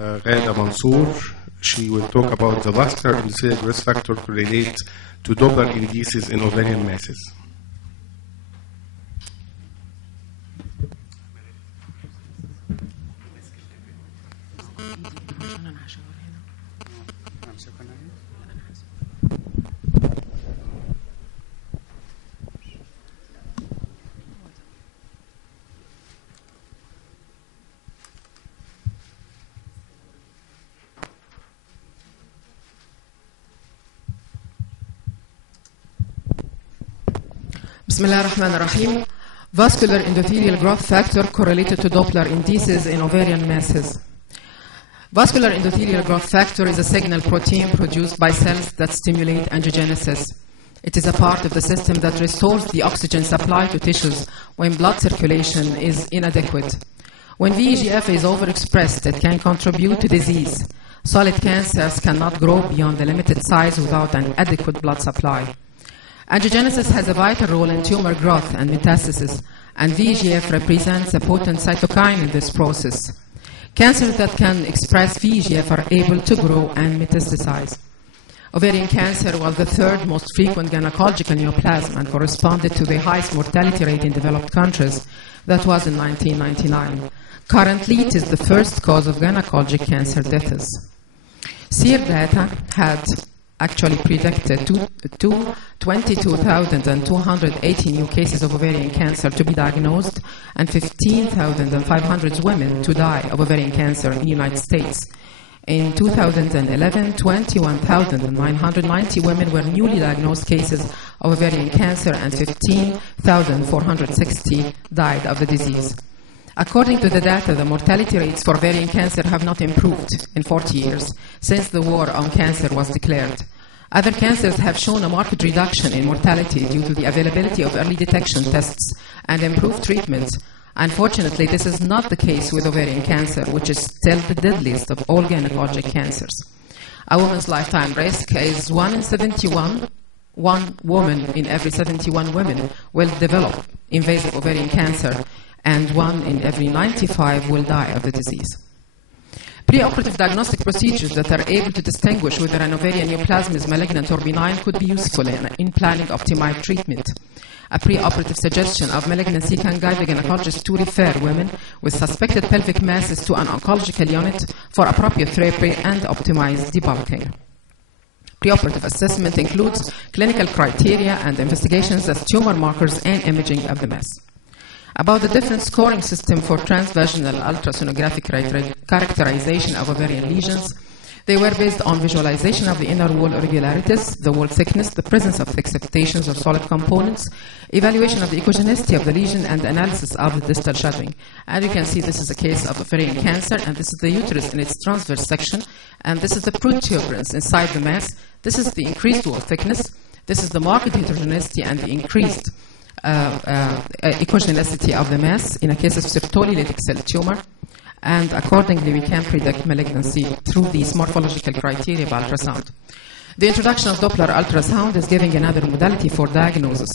Ghada Mansour. She will talk about the vascular endothelial risk factor correlate to Doppler indices in ovarian masses. Bismillah ar-Rahman ar-Rahim. Vascular endothelial growth factor correlated to Doppler indices in ovarian masses. Vascular endothelial growth factor is a signal protein produced by cells that stimulate angiogenesis. It is a part of the system that restores the oxygen supply to tissues when blood circulation is inadequate. When VEGF is overexpressed, it can contribute to disease. Solid cancers cannot grow beyond the limited size without an adequate blood supply. Angiogenesis has a vital role in tumor growth and metastasis, and VEGF represents a potent cytokine in this process. Cancers that can express VEGF are able to grow and metastasize. Ovarian cancer was the third most frequent gynecological neoplasm and corresponded to the highest mortality rate in developed countries. That was in 1999. Currently, it is the first cause of gynecologic cancer deaths. SEER data had actually predicted 22,280 new cases of ovarian cancer to be diagnosed and 15,500 women to die of ovarian cancer in the United States. In 2011, 21,990 women were newly diagnosed cases of ovarian cancer and 15,460 died of the disease. According to the data, the mortality rates for ovarian cancer have not improved in 40 years since the war on cancer was declared. Other cancers have shown a marked reduction in mortality due to the availability of early detection tests and improved treatments. Unfortunately, this is not the case with ovarian cancer, which is still the deadliest of all gynecologic cancers. A woman's lifetime risk is 1 in 71. One woman in every 71 women will develop invasive ovarian cancer, and 1 in every 95 will die of the disease. Preoperative diagnostic procedures that are able to distinguish whether an ovarian neoplasm is malignant or benign could be useful in planning optimal treatment. A preoperative suggestion of malignancy can guide the gynecologist to refer women with suspected pelvic masses to an oncological unit for appropriate therapy and optimized debulking. Preoperative assessment includes clinical criteria and investigations as tumor markers and imaging of the mass. About the different scoring system for transvaginal ultrasonographic characterization of ovarian lesions, they were based on visualization of the inner wall irregularities, the wall thickness, the presence of thick septations or solid components, evaluation of the echogenicity of the lesion, and analysis of the distal shadowing. And you can see this is a case of ovarian cancer, and this is the uterus in its transverse section, and this is the protuberance inside the mass. This is the increased wall thickness. This is the marked heterogeneity and the increased echogenicity of the mass in a case of sertoli lytic cell tumor, and accordingly we can predict malignancy through these morphological criteria of ultrasound. The introduction of Doppler ultrasound is giving another modality for diagnosis.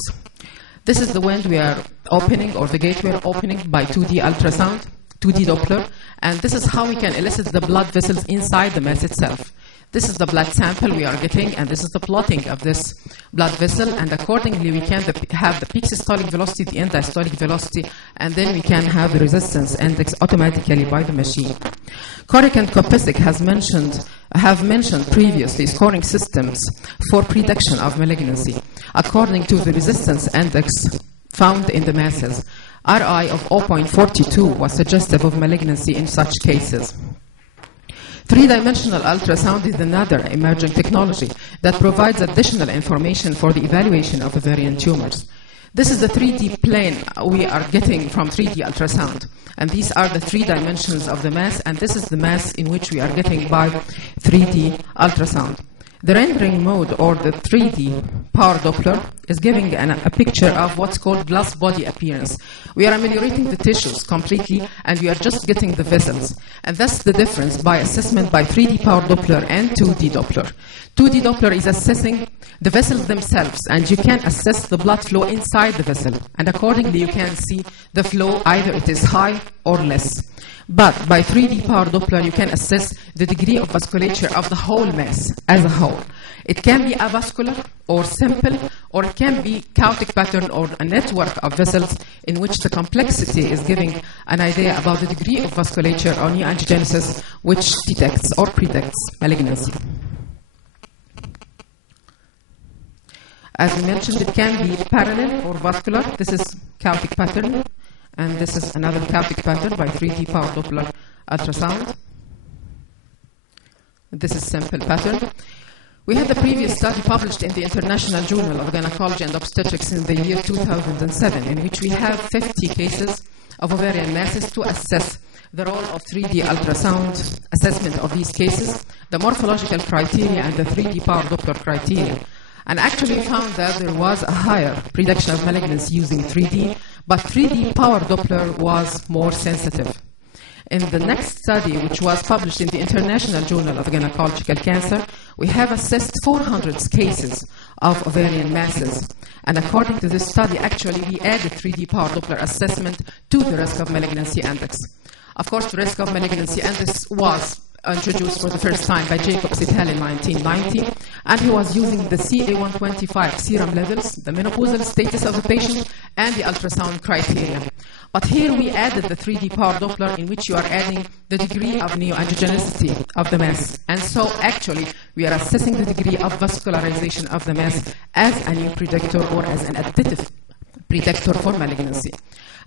This is the wind we are opening, or the gate we are opening by 2D ultrasound, 2D Doppler, and this is how we can elicit the blood vessels inside the mass itself. This is the blood sample we are getting, and this is the plotting of this blood vessel, and accordingly we can have the peak systolic velocity, the end diastolic velocity, and then we can have the resistance index automatically by the machine. Corrick and Kopisik have mentioned previously scoring systems for prediction of malignancy. According to the resistance index found in the masses, RI of 0.42 was suggestive of malignancy in such cases. Three-dimensional ultrasound is another emerging technology that provides additional information for the evaluation of ovarian tumors. This is the 3D plane we are getting from 3D ultrasound. And these are the 3 dimensions of the mass, and this is the mass in which we are getting by 3D ultrasound. The rendering mode, or the 3D power Doppler, is giving a picture of what's called glass body appearance. We are ameliorating the tissues completely, and we are just getting the vessels. And that's the difference by assessment by 3D power Doppler and 2D Doppler. 2D Doppler is assessing the vessels themselves, and you can assess the blood flow inside the vessel. And accordingly, you can see the flow, either it is high or less. But by 3D power Doppler, you can assess the degree of vasculature of the whole mass as a whole. It can be avascular or simple, or it can be chaotic pattern or a network of vessels in which the complexity is giving an idea about the degree of vasculature or neoangiogenesis which detects or predicts malignancy. As we mentioned, it can be parallel or vascular. This is chaotic pattern, and this is another chaotic pattern by 3D power Doppler ultrasound. This is simple pattern. We had the previous study published in the International Journal of Gynecology and Obstetrics in the year 2007, in which we have 50 cases of ovarian masses to assess the role of 3D ultrasound assessment of these cases, the morphological criteria, and the 3D power Doppler criteria. And actually found that there was a higher prediction of malignancy using 3D, but 3D power Doppler was more sensitive. In the next study, which was published in the International Journal of Gynecological Cancer, we have assessed 400 cases of ovarian masses. And according to this study, actually, we added 3D power Doppler assessment to the risk of malignancy index. Of course, the risk of malignancy index was introduced for the first time by Jacob et al. In 1990, and he was using the CA125 serum levels, the menopausal status of the patient, and the ultrasound criteria. But here we added the 3D power Doppler, in which you are adding the degree of neoangiogenicity of the mass. And so actually, we are assessing the degree of vascularization of the mass as a new predictor or as an additive predictor for malignancy.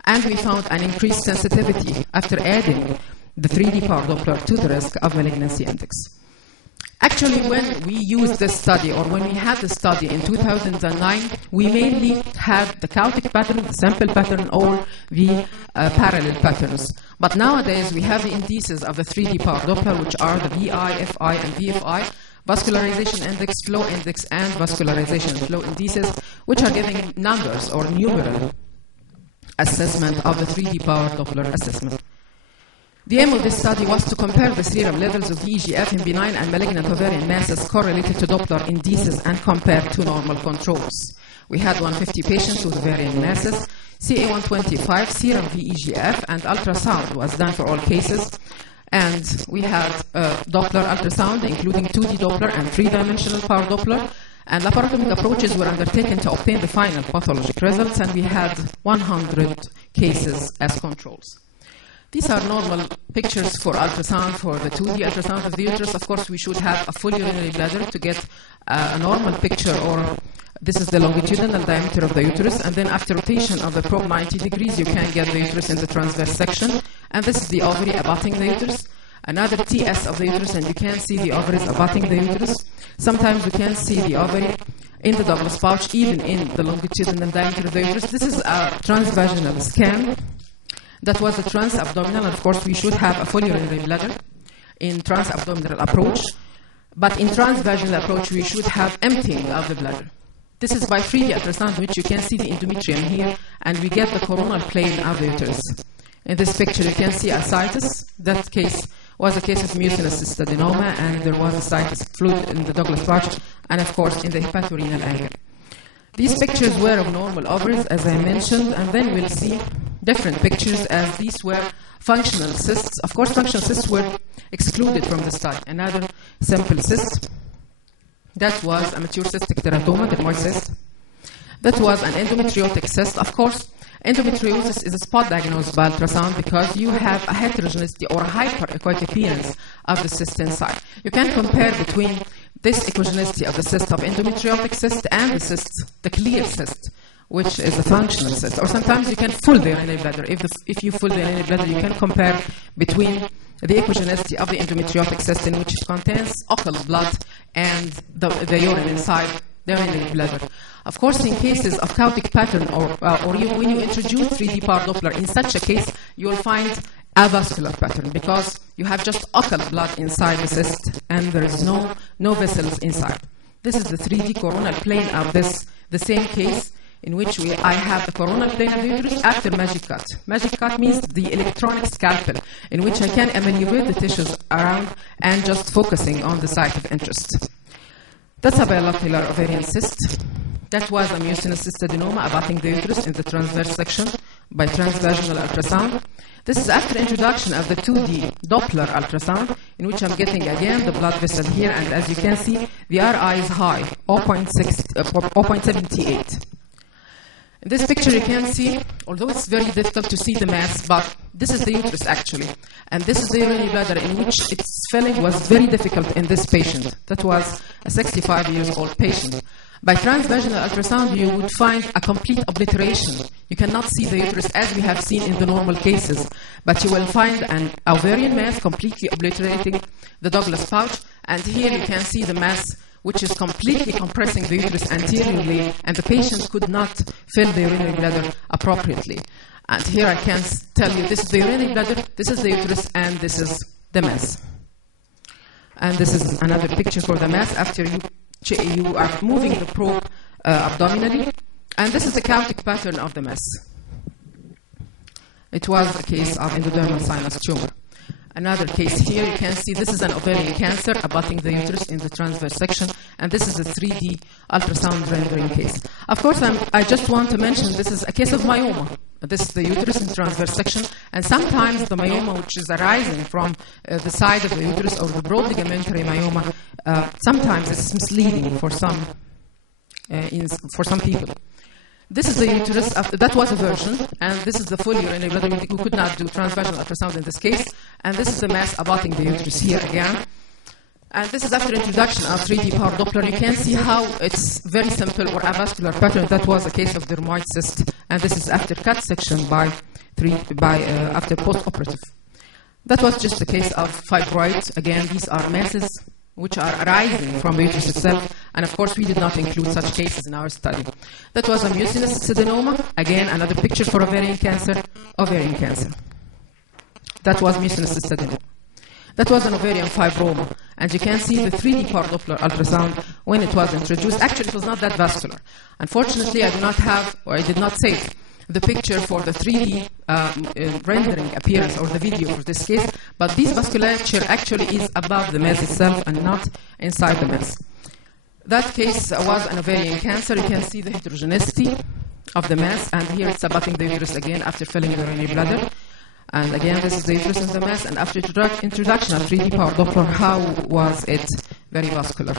And we found an increased sensitivity after adding the 3D power Doppler to the risk of malignancy index. Actually, when we used this study, or when we had the study in 2009, we mainly had the chaotic pattern, the sample pattern, or the parallel patterns. But nowadays, we have the indices of the 3D power Doppler, which are the VI, FI, and VFI, vascularization index, flow index, and vascularization and flow indices, which are giving numbers or numeral assessment of the 3D power Doppler assessment. The aim of this study was to compare the serum levels of VEGF in benign and malignant ovarian masses correlated to Doppler indices and compared to normal controls. We had 150 patients with ovarian masses, CA125, serum VEGF, and ultrasound was done for all cases. And we had Doppler ultrasound, including 2D Doppler and 3-dimensional power Doppler. And laparoscopic approaches were undertaken to obtain the final pathologic results, and we had 100 cases as controls. These are normal pictures for ultrasound, for the 2D ultrasound of the uterus. Of course, we should have a full urinary bladder to get a normal picture, or this is the longitudinal diameter of the uterus, and then after rotation of the probe 90 degrees, you can get the uterus in the transverse section, and this is the ovary abutting the uterus. Another TS of the uterus, and you can see the ovaries abutting the uterus. Sometimes we can see the ovary in the Douglas pouch, even in the longitudinal diameter of the uterus. This is a transvaginal scan. That was a transabdominal, and of course we should have a full urinary bladder in transabdominal approach. But in transvaginal approach, we should have emptying of the bladder. This is by 3D ultrasound, which you can see the endometrium here, and we get the coronal plane of the uterus. In this picture, you can see ascites. That case was a case of mucinous cystadenoma, and there was ascites fluid in the Douglas pouch, and of course in the hepatorenal angle. These pictures were of normal ovaries, as I mentioned, and then we'll see different pictures as these were functional cysts. Of course, functional cysts were excluded from the study. Another simple cyst, that was a mature cystic teratoma, dermoid cyst. That was an endometriotic cyst. Of course, endometriosis is a spot diagnosed by ultrasound because you have a heterogeneity or hyper-echoic appearance of the cyst inside. You can compare between this echogeneity of the cyst of endometriotic cyst and the cyst, the clear cyst, which is a functional cyst. Or sometimes you can fool the urinary bladder. If you fool the urinary bladder, you can compare between the echogeneity of the endometriotic cyst, in which it contains occult blood, and the urine inside the urinary bladder. Of course, in cases of chaotic pattern, when you introduce 3D power Doppler, in such a case, you will find avascular pattern because you have just occult blood inside the cyst, and there is no vessels inside. This is the 3D coronal plane of the same case, in which I have the coronal plane of the uterus after magic cut. Magic cut means the electronic scalpel, in which I can ameliorate the tissues around and just focusing on the site of interest. That's a bilateral ovarian cyst. That was a mucinous cystadenoma abutting the uterus in the transverse section by transvaginal ultrasound. This is after introduction of the 2D Doppler ultrasound, in which I'm getting again the blood vessel here, and as you can see, the RI is high, 0.78. In this picture you can see, although it's very difficult to see the mass, but this is the uterus actually, and this is the urinary bladder, in which its filling was very difficult in this patient. That was a 65-year-old patient. By transvaginal ultrasound, you would find a complete obliteration. You cannot see the uterus as we have seen in the normal cases, but you will find an ovarian mass completely obliterating the Douglas pouch, and here you can see the mass which is completely compressing the uterus anteriorly, and the patient could not fill the urinary bladder appropriately. And here I can tell you, this is the urinary bladder, this is the uterus, and this is the mass. And this is another picture for the mass after you are moving the probe abdominally, and this is the chaotic pattern of the mass. It was a case of endodermal sinus tumor. Another case here, you can see this is an ovarian cancer abutting the uterus in the transverse section, and this is a 3D ultrasound rendering case. Of course, I just want to mention this is a case of myoma. This is the uterus in transverse section, and sometimes the myoma, which is arising from the side of the uterus or the broad ligamentary myoma, sometimes it's misleading for some people. This is the uterus, that was a version, and this is the full urinary bladder. We could not do transvaginal ultrasound in this case, and this is the mass abutting the uterus here again. And this is after introduction of 3D power Doppler. You can see how it's very simple or avascular pattern. That was a case of dermoid cyst, and this is after cut section after post-operative. That was just a case of fibroids. Again, these are masses which are arising from the uterus itself, and of course we did not include such cases in our study. That was a mucinous adenoma. Again, another picture for ovarian cancer. That was mucinous adenoma. That was an ovarian fibroma, and you can see the 3D power Doppler ultrasound when it was introduced. Actually, it was not that vascular. Unfortunately, I do not have, or I did not save, the picture for the 3D rendering appearance or the video for this case, but this vasculature actually is above the mass itself and not inside the mass. That case was an ovarian cancer. You can see the heterogeneity of the mass, and here it's abutting the uterus again after filling the urinary bladder. And again, this is the uterus and the mass, and after introduction of 3D power Doppler, how was it very vascular?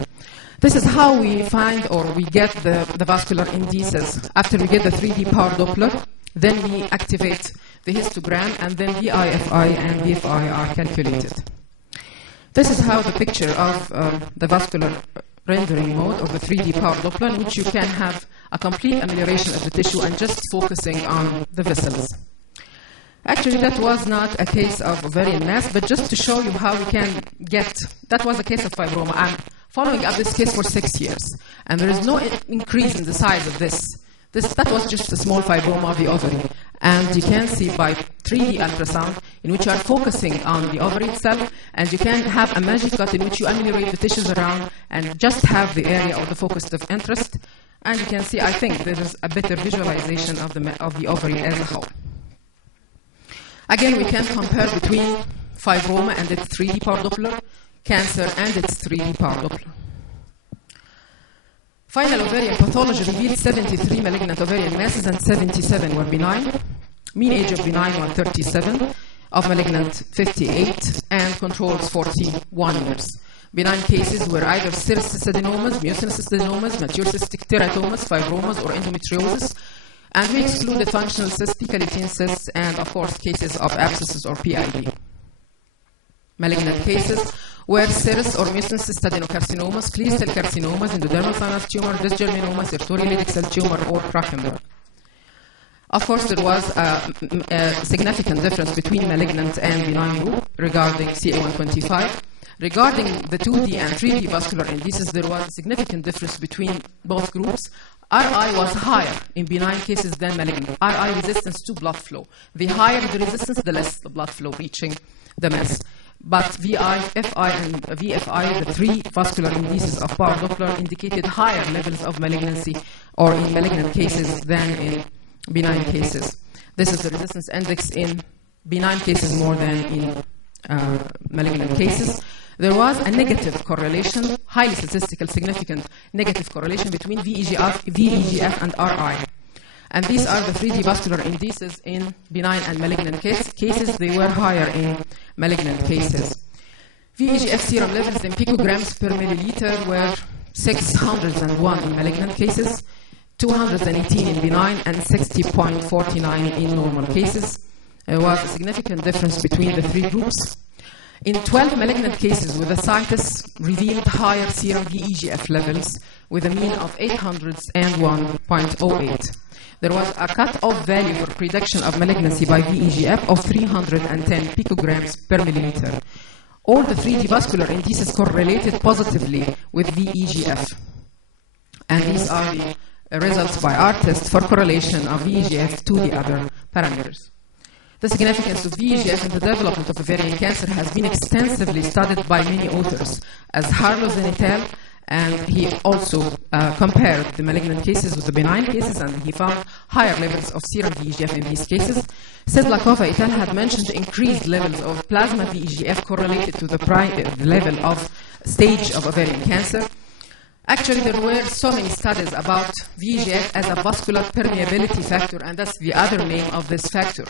This is how we find or we get the vascular indices. After we get the 3D power Doppler, then we activate the histogram, and then VIFI and VFI are calculated. This is how the picture of the vascular rendering mode of the 3D power Doppler, in which you can have a complete amelioration of the tissue and just focusing on the vessels. Actually, that was not a case of ovarian mass, but just to show you how we can get, that was a case of fibroma. I'm following up this case for 6 years, and there is no increase in the size of this. That was just a small fibroma of the ovary. And you can see by 3D ultrasound, in which you are focusing on the ovary itself, and you can have a magic cut in which you ameliorate the tissues around and just have the area of the focus of interest. And you can see, I think, there is a better visualization of the ovary as a whole. Again, we can compare between fibroma and its 3D power Doppler, cancer and its 3D power Doppler. Final ovarian pathology revealed 73 malignant ovarian masses and 77 were benign. Mean age of benign was 37, of malignant 58, and controls 41 years. Benign cases were either serous adenomas, mucinous adenomas, mature cystic teratomas, fibromas, or endometriosis. And we excluded functional cysts, P-calcium cysts, and of course cases of abscesses or PID. Malignant cases were serous or mucinous adenocarcinomas, clear cell carcinomas, endodermal sinus tumor, dysgerminoma, sertorial cell tumor, or Krachenberg. Of course, there was a significant difference between malignant and benign group regarding CA125. Regarding the 2D and 3D vascular indices, there was a significant difference between both groups. RI was higher in benign cases than malignant. RI resistance to blood flow. The higher the resistance, the less the blood flow reaching the mass. But VI, FI, and VFI, the 3 vascular indices of power Doppler, indicated higher levels of malignancy or in malignant cases than in benign cases. This is the resistance index in benign cases more than in malignant cases. There was a negative correlation, highly statistical significant negative correlation between VEGF and RI. And these are the 3D vascular indices in benign and malignant cases. They were higher in malignant cases. VEGF serum levels in picograms per milliliter were 601 in malignant cases, 218 in benign, and 60.49 in normal cases. There was a significant difference between the three groups. In 12 malignant cases with ascites revealed higher serum VEGF levels with a mean of 801.08. There was a cut-off value for prediction of malignancy by VEGF of 310 picograms per milliliter. All the 3D vascular indices correlated positively with VEGF. And these are the results by our test for correlation of VEGF to the other parameters. The significance of VEGF in the development of ovarian cancer has been extensively studied by many authors, as Harlow et al., and he also compared the malignant cases with the benign cases, and he found higher levels of serum VEGF in these cases. Sedlakova et al. Had mentioned increased levels of plasma VEGF correlated to the level of stage of ovarian cancer. Actually, there were so many studies about VEGF as a vascular permeability factor, and that's the other name of this factor.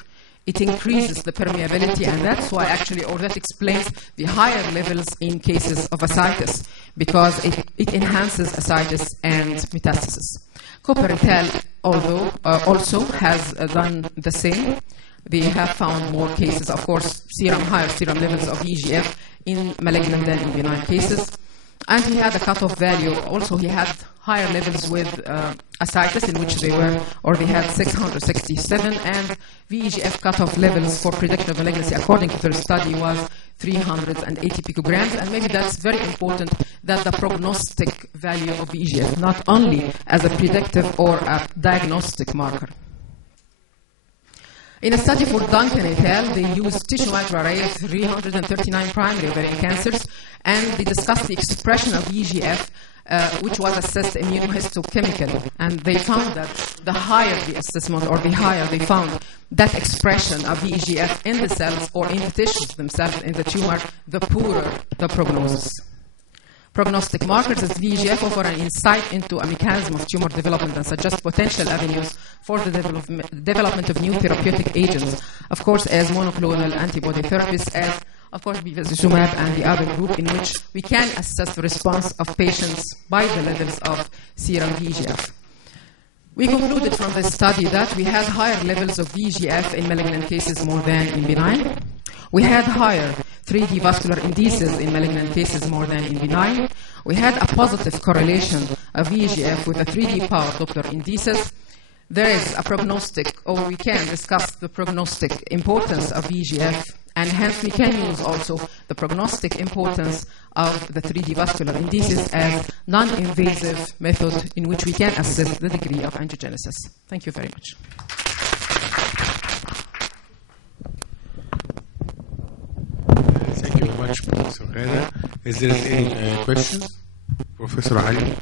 It increases the permeability, and that's why actually, or that explains the higher levels in cases of ascites, because it enhances ascites and metastasis. Cooper et al. Although also has done the same. They have found more cases, of course, higher serum levels of VEGF in malignant than in benign cases. And he had a cutoff value. Also, he had higher levels with ascites, in which they had 667, and VEGF cutoff levels for predictive malignancy, according to their study, was 380 picograms. And maybe that's very important, that the prognostic value of VEGF, not only as a predictive or a diagnostic marker. In a study for Duncan et al., they used tissue microarray of 339 primary ovarian cancers, and they discussed the expression of VEGF, which was assessed immunohistochemically. And they found that the higher the assessment, or the higher they found that expression of VEGF in the cells or in the tissues themselves in the tumor, the poorer the prognosis. Prognostic markers as VEGF offer an insight into a mechanism of tumor development and suggest potential avenues for the development of new therapeutic agents, of course, as monoclonal antibody therapies, as, of course, bevacizumab and the other group, in which we can assess the response of patients by the levels of serum VEGF. We concluded from this study that we had higher levels of VEGF in malignant cases more than in benign. We had higher 3D vascular indices in malignant cases more than in benign. We had a positive correlation of VEGF with the 3D power Doppler indices. There is a prognostic, or we can discuss the prognostic importance of VEGF, and hence we can use also the prognostic importance of the 3D vascular indices as non-invasive method in which we can assess the degree of angiogenesis. Thank you very much. Thank you very much, Professor Ghada. Is there any questions? Professor Ali?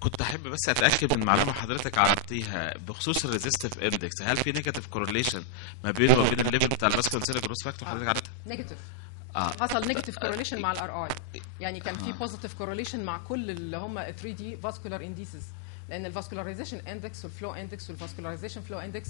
كنت احب بس اتاكد من معلومه حضرتك عرضتيها بخصوص الريزيستيف اندكس، هل في نيجاتيف كورليشن ما بينه وبين الليفل بتاع الفاسكولار سيل جروث فاكتور حضرتك عرفتها؟ نيجاتيف. حصل نيجاتيف كورليشن مع الار اي، يعني كان في بوزيتيف كورليشن مع كل اللي هم 3 دي فاسكولار انديسز، لان الفاسكولاريزيشن اندكس والفلو اندكس والفاسكولاريزيشن فلو اندكس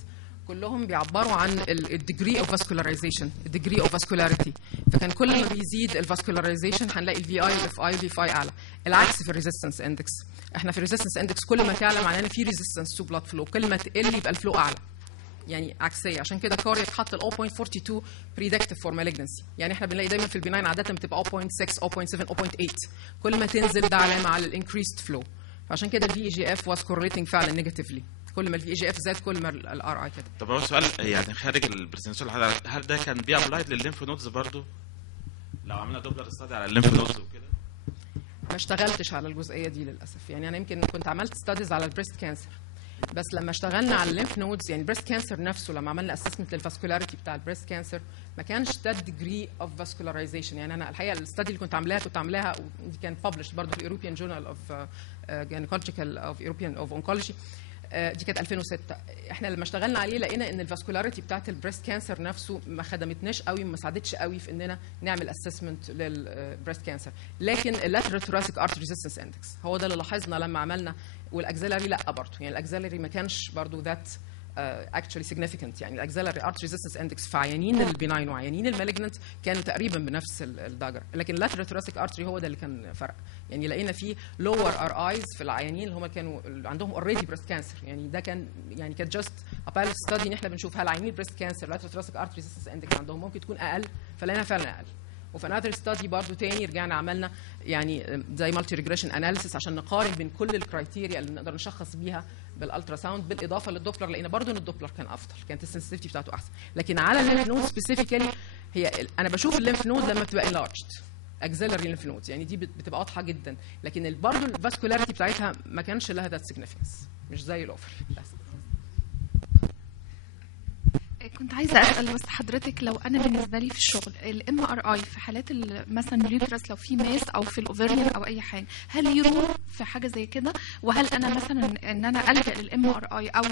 كلهم بيعبروا عن الديجري اوف فاسكولاريزيشن، الديجري اوف فاسكولاريتي. فكان كل ما بيزيد الفاسكولاريزيشن هنلاقي الفي اي والاف اي والفي اي اعلى. العكس في الريزيستنس اندكس، احنا في الريزيستنس اندكس كل ما تعلى معناه ان في ريزيستنس تو بلاد فلو، كل ما تقل يبقى الفلو اعلى. يعني عكسيه، عشان كده كاريك حط ال 0.42 بريدكتيف فور مالجنسي. يعني احنا بنلاقي دايما في البناين عاده بتبقى 0.6 0.7 0.8، كل ما تنزل ده علامه على الانكريست فلو. فعشان كده الفي اي جي اف واز كورليتنج فعلا نيجاتيفلي، كل ما الفي اي جي اف زاد كل ما الار اي كده. طب هو سؤال يعني خارج البرزنتيشن، هل ده كان بيابلايد للليمف نودز برضه؟ لو عملنا دوبلر ستادي على الليمف نودز وكده؟ ما اشتغلتش على الجزئيه دي للاسف، يعني انا يمكن كنت عملت ستاديز على البريست كانسر، بس لما اشتغلنا على الليمف نودز، يعني البريست كانسر نفسه لما عملنا اسسمنت للفاسكولاريتي بتاع البريست كانسر ما كانش ده ديجري اوف فاسكولاريزيشن. يعني انا الحقيقه الستادي اللي كنت عاملاها ودي كان ببلش برضه في اليوروبيان جورنال اوف جينيكولوجيكال اوف يوروبيان اوف اونكولوجي، دي كانت 2006. احنا لما اشتغلنا عليه لقينا ان الفاسكولاريتي بتاعت البريست كانسر نفسه ما خدمتناش قوي، ما ساعدتش قوي في اننا نعمل اسسمنت للبريست كانسر. لكن اللاترال ثوراسيك ارتري ريزيستنس اندكس هو ده اللي لاحظنا لما عملنا، والاكزيلاري لا برضه، يعني الاكزيلاري ما كانش برضه ذات actually significant. يعني الاكزيلاري ارتري ريزيستنس اندكس في عيانين البناين وعيانين المالجننت كانوا تقريبا بنفس الدرجه، لكن اللاترال ثوراسيك ارتري هو ده اللي كان فرق. يعني لقينا فيه لور ار ايز في العيانين اللي هم كانوا عندهم اوريدي بريست كانسر. يعني ده كان يعني كانت جاست ابايلوت ستادي ان احنا بنشوف هل عيانين بريست كانسر اللاترال ثوراسيك ارتري ريزيستنس اندكس عندهم ممكن تكون اقل، فلقينا فعلا اقل. وفي انذر ستادي برضه تاني رجعنا عملنا يعني زي مالتي ريجريشن اناليسيس عشان نقارن بين كل الكرايتيريا اللي نقدر نشخص بيها بالالترا ساوند بالاضافه للدوبلر. لقينا برضه ان الدوبلر كان افضل، كانت السنسيتيفيتي بتاعته احسن. لكن على الليمف نود سبيسيفيكالي هي انا بشوف الليمف نود لما بتبقى انلارجد اكزيلري ليمف نود، يعني دي بتبقى واضحه جدا، لكن برضه الفاسكولاريتي بتاعتها ما كانش لها ذات سيجنيفيكانس، مش زي الاوفر. كنت عايزه اسال بس حضرتك، لو انا بالنسبه لي في الشغل الام ار اي في حالات مثلا اليوترس لو في ماس او في الاوفريان او اي حاجه، هل ليه رول في حاجه زي كده؟ وهل انا مثلا ان انا الجا للام ار اي او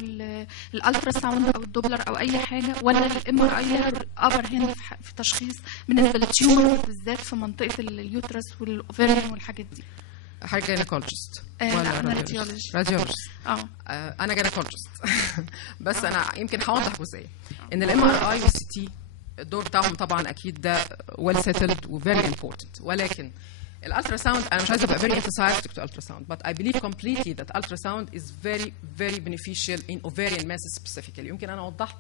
الالترا ساوند او الدوبلر او اي حاجه، ولا الام ار اي لها ابر هند في تشخيص بالنسبه للتيومر بالذات في منطقه اليوترس والاوفريان والحاجات دي؟ حاجه جينيكولوجيست ولا انا راديولوجيست؟ انا جينيكولوجيست. بس انا يمكن هوضح جزئيه ان الام ار اي والسي تي الدور بتاعهم طبعا اكيد ده ويل سيتلد وفيري امبورتنت، ولكن الالترا ساوند انا مش عايزه ابقى very emphasized to ultrasound, but I believe completely that ultrasound is very very beneficial in ovarian masses specifically. يمكن انا وضحت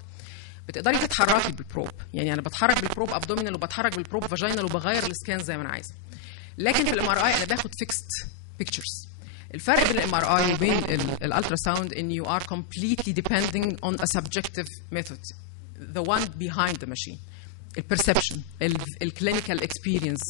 بتقدري تتحركي بالبروب، يعني انا بتحرك بالبروب ابدومينال وبتحرك بالبروب فاجينال وبغير السكان زي ما انا عايزه. لكن في الام ار اي انا باخد فيكست بيكتشرز. الفرق بين الام ار اي وبين الالترا ساوند ان you are completely depending on a subjective method, the one behind the machine, البرسبشن الكلينيكال اكسبيرينس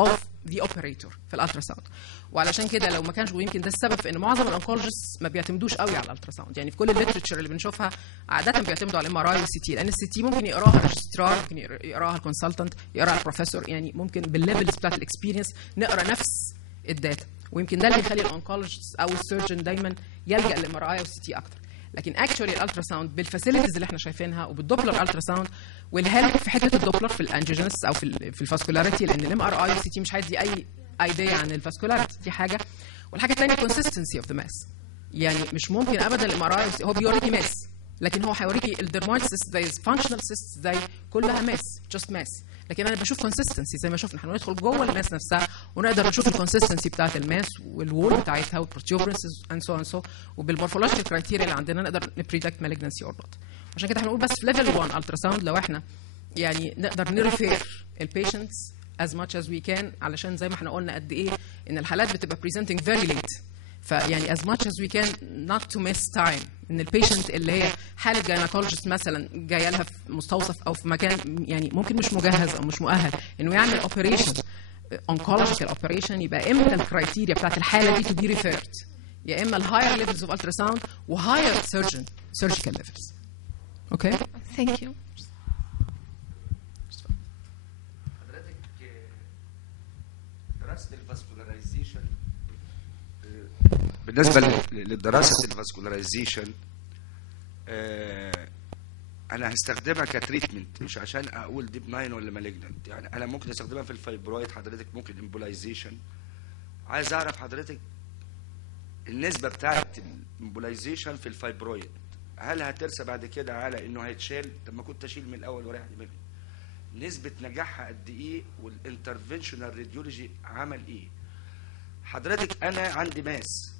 of the operator في الالترا ساوند. وعلشان كده لو ما كانش، ويمكن ده السبب في ان معظم الانكولوجيست ما بيعتمدوش قوي على الالترا ساوند. يعني في كل الليترشر اللي بنشوفها عاده بيعتمدوا على الام ار اي والسي تي، لان السي تي ممكن يقراها الريجسترار، ممكن يقراها الكونسلتنت، يقراها البروفيسور، يعني ممكن بالليفلز بتاعت الاكسبيرينس نقرا نفس الداتا. ويمكن ده اللي بيخلي الانكولوجيست او السيرجن دايما يلجا للام ار اي والسي تي اكتر. لكن اكشولي الالترا ساوند بالفاسيلتيز اللي احنا شايفينها وبالدوبلر الترا ساوند والهيلب في حته الدوبلر في الانجيجينس او في الفاسكولاريتي، لان الام ار اي والسي تي مش هيدي اي ايديا عن الفاسكولاريتي، دي حاجه. والحاجه الثانيه كونسستنسي اوف ذا ماس، يعني مش ممكن ابدا الام ار اي هو بيوريكي ماس، لكن هو هيوريكي الدرمويد سيست زي فانكشنال سيست زي كلها ماس جاست ماس. لكن انا بشوف كونسستنسي زي ما شفنا، احنا ندخل جوه الماس نفسها ونقدر نشوف الكونسستنسي بتاعت الماس والوول بتاعتها والبروتيوبرنسز اند سو اند سو، وبالمورفولوجيكال كرايتيريا اللي عندنا نقدر نبريدكت مالجنسي اور نوت. عشان كده هنقول بس في ليفل 1 الترا ساوند لو احنا يعني نقدر نريفير البيشنتس as much as we can، علشان زي ما احنا قلنا قد ايه ان الحالات بتبقى presenting very late، فيعني as much as we can not to miss time ان البيشنت اللي هي حاله جاينيكولوجيست مثلا جايه لها في مستوصف او في مكان يعني ممكن مش مجهز او مش مؤهل انه يعمل اوبريشن oncological اوبريشن، يبقى امتى الكرايتيريا بتاعت الحاله دي to be referred، يا اما الهاير ليفلز اوف ultrasound وهاير surgical levels. اوكي ثانك يو. بالنسبه لدراسه الفاسكولاريزيشن انا هستخدمها كتريتمنت، مش عشان اقول دي بناين ولا مالجننت. يعني انا ممكن استخدمها في الفايبرويد، حضرتك ممكن امبولايزيشن. عايز اعرف حضرتك النسبه بتاعه الامبولايزيشن في الفايبرويد، هل هترسى بعد كده على انه هيتشال؟ طب ما كنت اشيل من الاول ورايح دماغي. نسبه نجاحها قد ايه؟ والانترفنشنال راديولوجي عمل ايه؟ حضرتك انا عندي ماس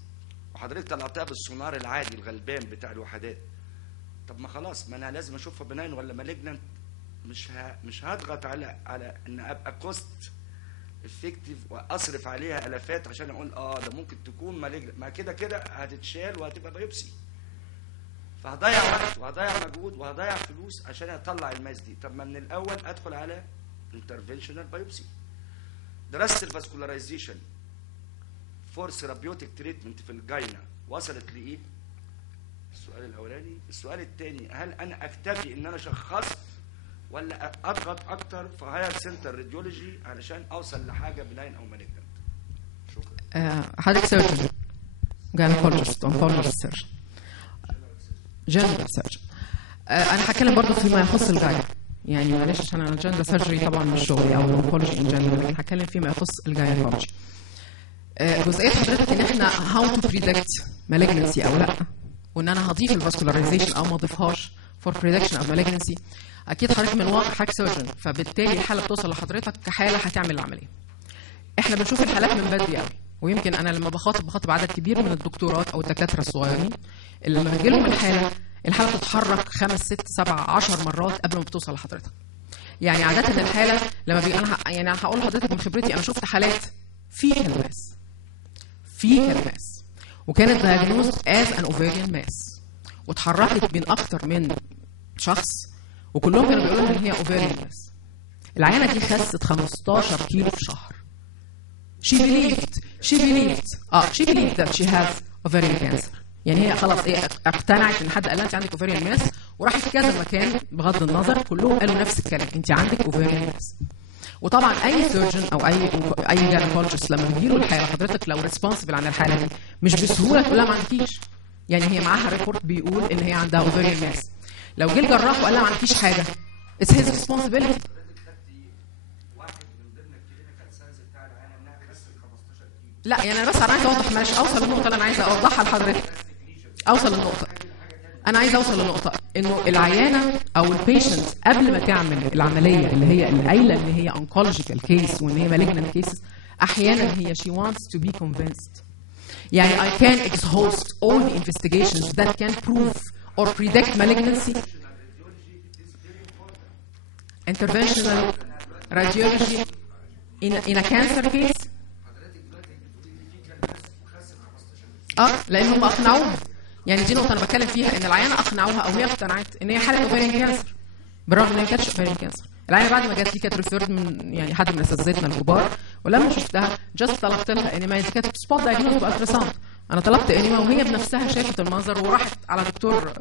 وحضرتك طلعتها بالسونار العادي الغلبان بتاع الوحدات، طب ما خلاص، ما انا لازم اشوفها بناين ولا مالجننت. مش هضغط على ان ابقى كوست افكتيف واصرف عليها الافات عشان اقول ده ممكن تكون مالجننت. ما كده كده هتتشال وهتبقى بايوبسي، فهضيع وقت وهضيع مجهود وهضيع فلوس عشان اطلع الماس دي. طب ما من الاول ادخل على انترفنشنال بايوبسي. دراسه الفاسكولاريزيشن فور ثيرابيوتيك تريتمنت في الجاينا وصلت لايه؟ السؤال الاولاني. السؤال الثاني، هل انا اكتفي ان انا شخصت ولا اضغط اكتر في هاير سنتر راديولوجي علشان اوصل لحاجه بناين او مالجننت؟ شكرا. حضرتك سيرجن جاينيكولوجيست اونكولوجيست سيرجن. جنرال سيرجن. انا هتكلم برضه فيما يخص الجاية، يعني معلش عشان انا الجنرال سيرجري طبعا مش شغلي او الاونكولوجي ان جنرال، لكن هتكلم فيما يخص الجاينيكولوجي. جزئيه حضرتك ان احنا هاو تو بريدكت مالجنسي او لا، وان انا هضيف الفاسكولاريزيشن او ما اضيفهاش فور بريدكشن او مالجنسي. اكيد حضرتك من واقع حضرتك سيرجن، فبالتالي الحاله بتوصل لحضرتك كحاله هتعمل العمليه. احنا بنشوف الحالات من بدري قوي، ويمكن انا لما بخاطب عدد كبير من الدكتورات او الدكاتره الصغيرين اللي لما بيجي لهم الحاله بتتحرك 5 6 7 10 مرات قبل ما بتوصل لحضرتك. يعني عاده الحاله لما بيجي انا هقول لحضرتك من خبرتي، انا شفت حالات فيها الماس وكانت diagnosed as an ovarian mass، واتحركت بين اكتر من شخص وكلهم كانوا بيقولوا ان هي ovarian mass. العيانه دي خست 15 كيلو في شهر. she believed that she has ovarian cancer. يعني هي خلاص اقتنعت ان حد قال لها انت عندك ovarian mass، وراحت كذا مكان بغض النظر كلهم قالوا نفس الكلام، انت عندك ovarian mass. وطبعا اي سيرجن او اي جاينيكولوجيست لما بيجيله الحاله حضرتك لو ريسبونسبل عن الحاله دي مش بسهوله تقول لها ما عندكيش، يعني هي معاها ريبورت بيقول ان هي عندها اوفيريان ماس. لو جه الجراح وقال لها ما عندكيش حاجه اتس هيز ريسبونسبيلتي. لا يعني انا بس عايزه اوضح، ماشي اوصل للنقطه اللي انا عايزه اوضحها لحضرتك. انا عايزه اوصل للنقطه انه العيانه او البيشنت قبل ما تعمل العمليه اللي هي اللي قايله ان هي انكولوجيكال كيس وان هي مالجنت كيسز، احيانا هي she wants to be convinced. يعني I can exhaust all the investigations that can prove or predict malignancy. Interventional radiology in a cancer case. لان هم اقنعوها. يعني دي نقطه انا بتكلم فيها، ان العيانه اقنعوها او هي اقتنعت ان هي حاله اوفيريان كانسر بالرغم ان هي ما كانتش اوفيريان كانسر. العيانه بعد ما جات لي كانت ريفيرد من يعني حد من اساتذتنا الكبار، ولما شفتها جاست طلبت لها انما دي كانت سبوت دايجنوز بالتراساوند. انا طلبت انما وهي بنفسها شافت المنظر وراحت على دكتور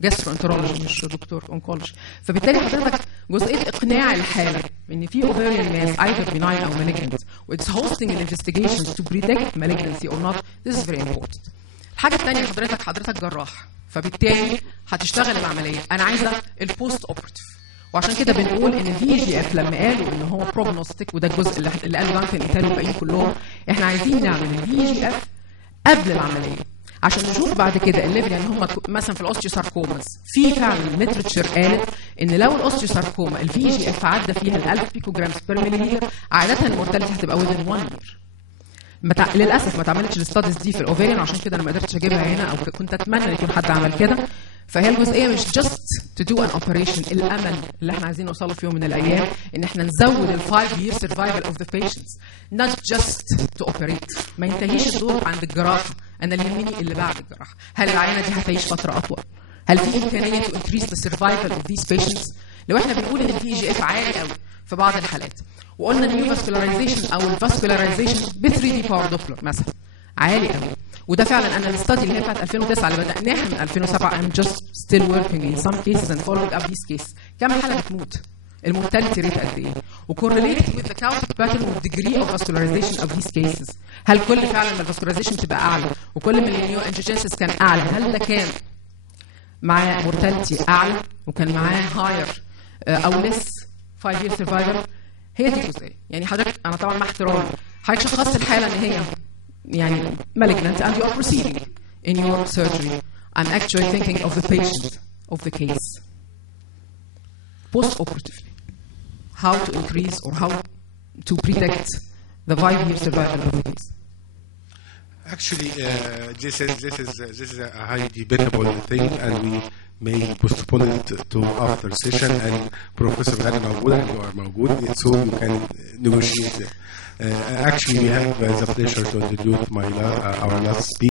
جاسترونترولوجي مش دكتور اونكولوجي. فبالتالي حضرتك جزئيه اقناع الحاله ان في اوفيريان ماس either benign او malignant واتس هوستنج الانفستيجيشنز تو بريدكت malignancy or not, this is very important. الحاجه الثانيه حضرتك جراح، فبالتالي هتشتغل العمليه. انا عايزه البوست اوبرتيف، وعشان كده بنقول ان الفي جي اف لما قالوا ان هو بروجنوستيك، وده الجزء اللي قالوا دانكن ايتالي والباقيين كلهم، احنا عايزين نعمل الفي جي اف قبل العمليه عشان نشوف بعد كده الليفل. يعني هم مثلا في الاوستيوساركوماس في فعلا ليترشر قالت ان لو الاوستيوساركوما الفي جي اف عدى فيها ال 1000 بيكو جرامز بير مليلتر عاده المورتاليتي هتبقى within 1 year. للاسف ما اتعملتش الاستاديز دي في الاوفيريان، عشان كده انا ما قدرتش اجيبها هنا، او كنت اتمنى ان يكون حد عمل كده. فهي الجزئيه مش جاست تو دو ان اوبريشن، الامل اللي احنا عايزين نوصله في يوم من الايام ان احنا نزود ال 5 year survival of the patients not just to operate. ما ينتهيش الدور عند الجراحه، انا اللي يهمني اللي بعد الجراحه. هل العيانه دي هتعيش فتره اطول؟ هل في امكانيه to increase the survival of these patients؟ لو احنا بنقول ان الفي جي اف عالي قوي في بعض الحالات، وقلنا النيو فاسكولاريزيشن او الفاسكولاريزيشن ب 3 دي باور دوبلر مثلا عالي قوي، وده فعلا انا الاستادي اللي هي بتاعت 2009 اللي بدأناها من 2007 I'm just still working in some cases and following up these cases. كم حالة بتموت؟ المورتاليتي ريت قد ايه؟ وcorrelated with the count pattern with degree of vascularization of these cases. هل كل فعلا ما الفاسكولاريزيشن تبقى اعلى وكل ما النيو انجيجينسيس كان اعلى، هل ده كان معاه مورتاليتي اعلى وكان معاه هاير او less 5 year survival؟ هي دي الجزئيه. يعني حضرتك انا طبعا مع احترامي حضرتك شخصت الحاله ان هي يعني malignant and you are proceeding in your surgery. I'm actually thinking of the patient, of the case. Post-operatively, how to increase or how to predict the 5 year survival of the case. Actually, this is a highly debatable thing, and we may postpone it to after session. And Professor Ghani Mahmoud, and you are Mahmoud, so you can negotiate it. Actually, we have the pleasure to introduce our last speaker.